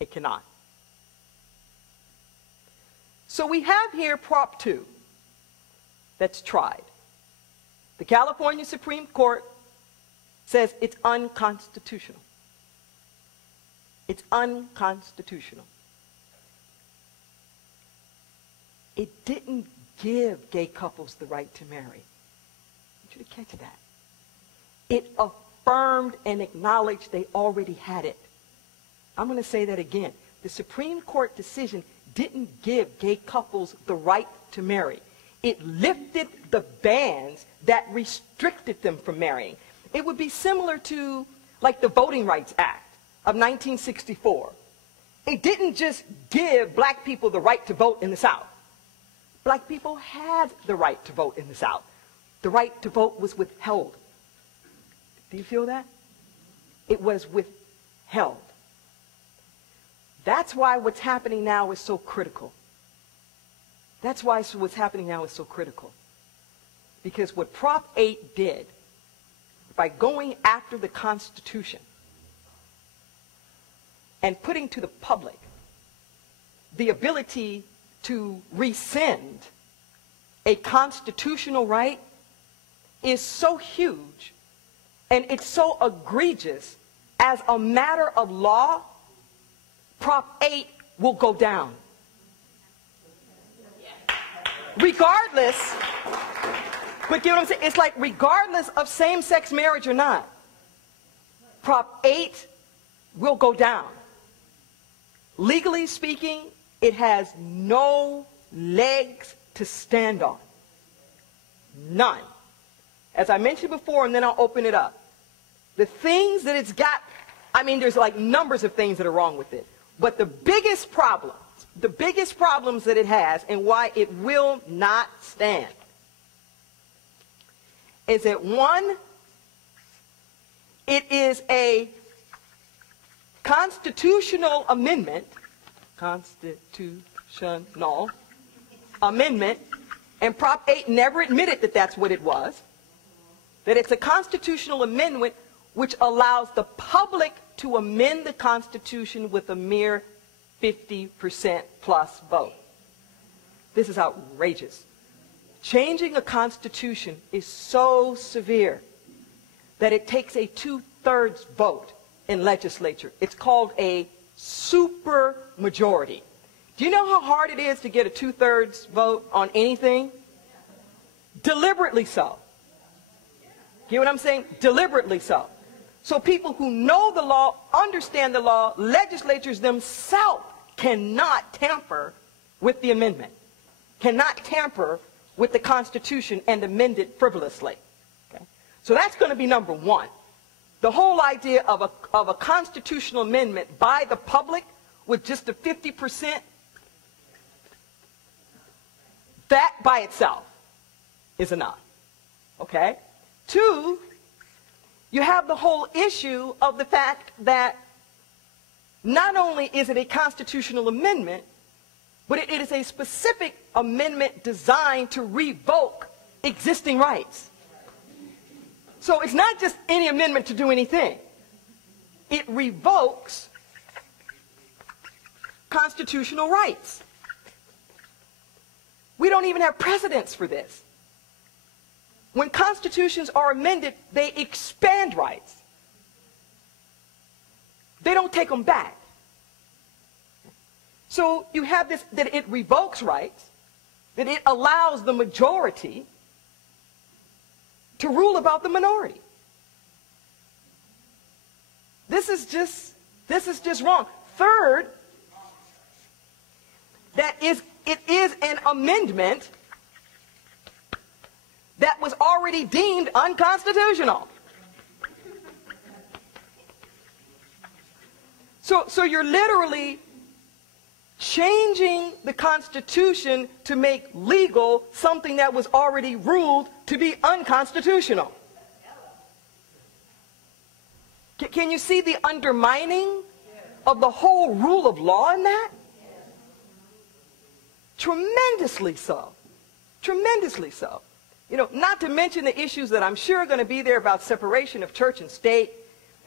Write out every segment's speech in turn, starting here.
It cannot. So we have here Prop 2 that's tried. The California Supreme Court says it's unconstitutional. It's unconstitutional. It didn't give gay couples the right to marry. I want you to catch that. It affirmed and acknowledged they already had it. I'm going to say that again. The Supreme Court decision didn't give gay couples the right to marry. It lifted the bans that restricted them from marrying. It would be similar to like the Voting Rights Act of 1964. It didn't just give black people the right to vote in the South. Black people had the right to vote in the South. The right to vote was withheld. Do you feel that? It was withheld. That's why what's happening now is so critical. That's why what's happening now is so critical. Because what Prop 8 did, by going after the Constitution and putting to the public the ability to rescind a constitutional right, is so huge and it's so egregious. As a matter of law, Prop 8 will go down. Regardless, but get what I'm saying? It's like regardless of same-sex marriage or not, Prop 8 will go down. Legally speaking, it has no legs to stand on. None. As I mentioned before, and then I'll open it up. The things that it's got, I mean, there's like numbers of things that are wrong with it. But the biggest problems that it has and why it will not stand is that, one, it is a constitutional amendment, and Prop 8 never admitted that that's what it was, that it's a constitutional amendment which allows the public to amend the Constitution with a mere 50% plus vote. This is outrageous. Changing a constitution is so severe that it takes a 2/3 vote in legislature. It's called a super majority. Do you know how hard it is to get a 2/3 vote on anything? Deliberately so. Hear what I'm saying? Deliberately so. So people who know the law, understand the law, legislatures themselves cannot tamper with the amendment, cannot tamper with the Constitution and amend it frivolously. Okay? So that's going to be number one. The whole idea of a constitutional amendment by the public with just a 50%, that by itself is enough. Okay? Two, you have the whole issue of the fact that not only is it a constitutional amendment, but it is a specific amendment designed to revoke existing rights. So it's not just any amendment to do anything. It revokes constitutional rights. We don't even have precedents for this. When constitutions are amended, they expand rights. They don't take them back. So you have this, that it revokes rights, that it allows the majority to rule about the minority. This is just wrong. Third, it is an amendment that was already deemed unconstitutional. So you're literally changing the Constitution to make legal something that was already ruled to be unconstitutional. Can you see the undermining of the whole rule of law in that? Tremendously so. Tremendously so. You know, not to mention the issues that I'm sure are going to be there about separation of church and state,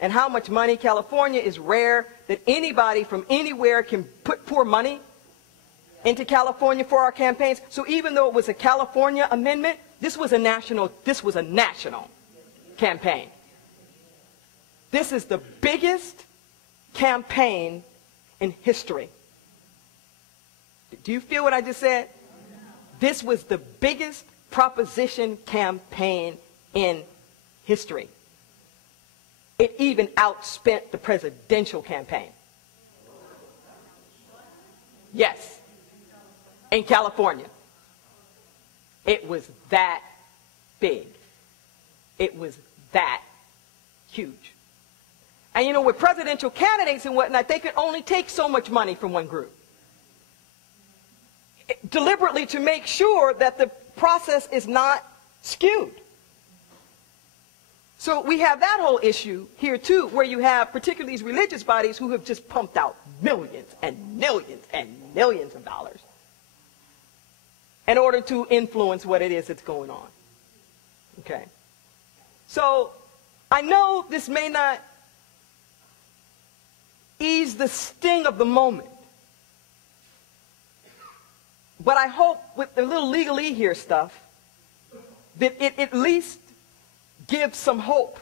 and how much money. California is rare that anybody from anywhere can pour money into California for our campaigns. So even though it was a California amendment, this was a national campaign. This is the biggest campaign in history. Do you feel what I just said? This was the biggest proposition campaign in history. It even outspent the presidential campaign. Yes, in California. It was that big. It was that huge. And you know, with presidential candidates and whatnot, they could only take so much money from one group. Deliberately to make sure that the process is not skewed. So we have that whole issue here too, where you have particularly these religious bodies who have just pumped out millions and millions and millions of dollars in order to influence what it is that's going on. Okay. So I know this may not ease the sting of the moment, but I hope with the little legalese here stuff that it at least gives some hope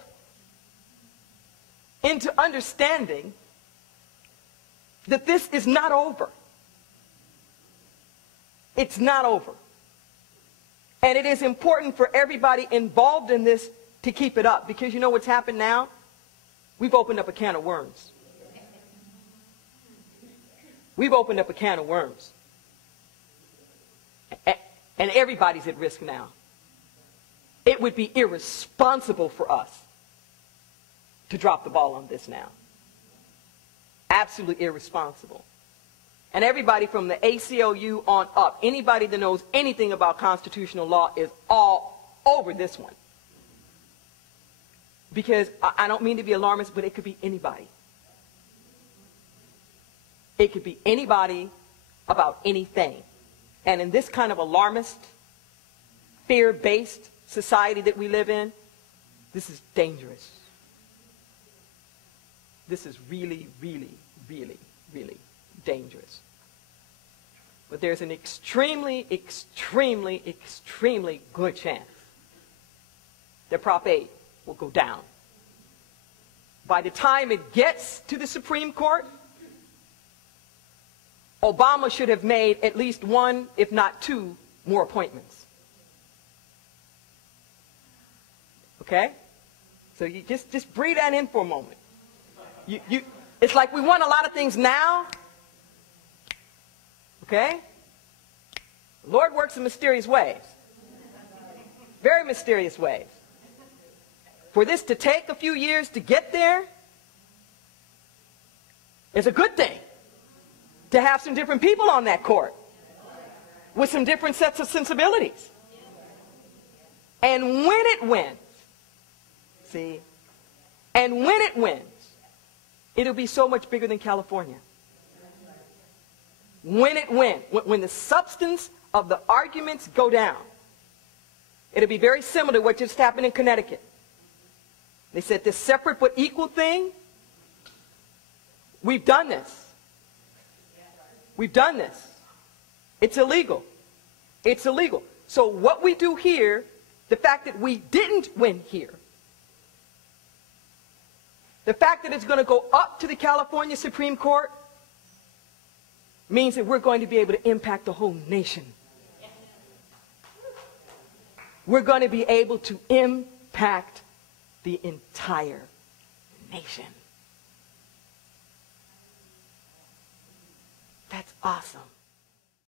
into understanding that this is not over. It's not over. And it is important for everybody involved in this to keep it up, because you know what's happened now? We've opened up a can of worms. We've opened up a can of worms. And everybody's at risk now. It would be irresponsible for us to drop the ball on this now. Absolutely irresponsible. And everybody from the ACLU on up, anybody that knows anything about constitutional law is all over this one. Because I don't mean to be alarmist, but it could be anybody. It could be anybody about anything. And in this kind of alarmist, fear-based society that we live in, this is dangerous. This is really, really, really, really dangerous. But there's an extremely, extremely, extremely good chance that Prop 8 will go down. By the time it gets to the Supreme Court, Obama should have made at least one, if not two, more appointments. Okay? So you just breathe that in for a moment. It's like we want a lot of things now. Okay? The Lord works in mysterious ways. Very mysterious ways. For this to take a few years to get there is a good thing. To have some different people on that court with some different sets of sensibilities. And when it wins, see, and when it wins, it'll be so much bigger than California. When it wins, when the substance of the arguments go down, it'll be very similar to what just happened in Connecticut. They said this separate but equal thing. We've done this. We've done this. It's illegal. It's illegal. So what we do here, the fact that we didn't win here, the fact that it's going to go up to the California Supreme Court, means that we're going to be able to impact the whole nation. We're going to be able to impact the entire nation. That's awesome.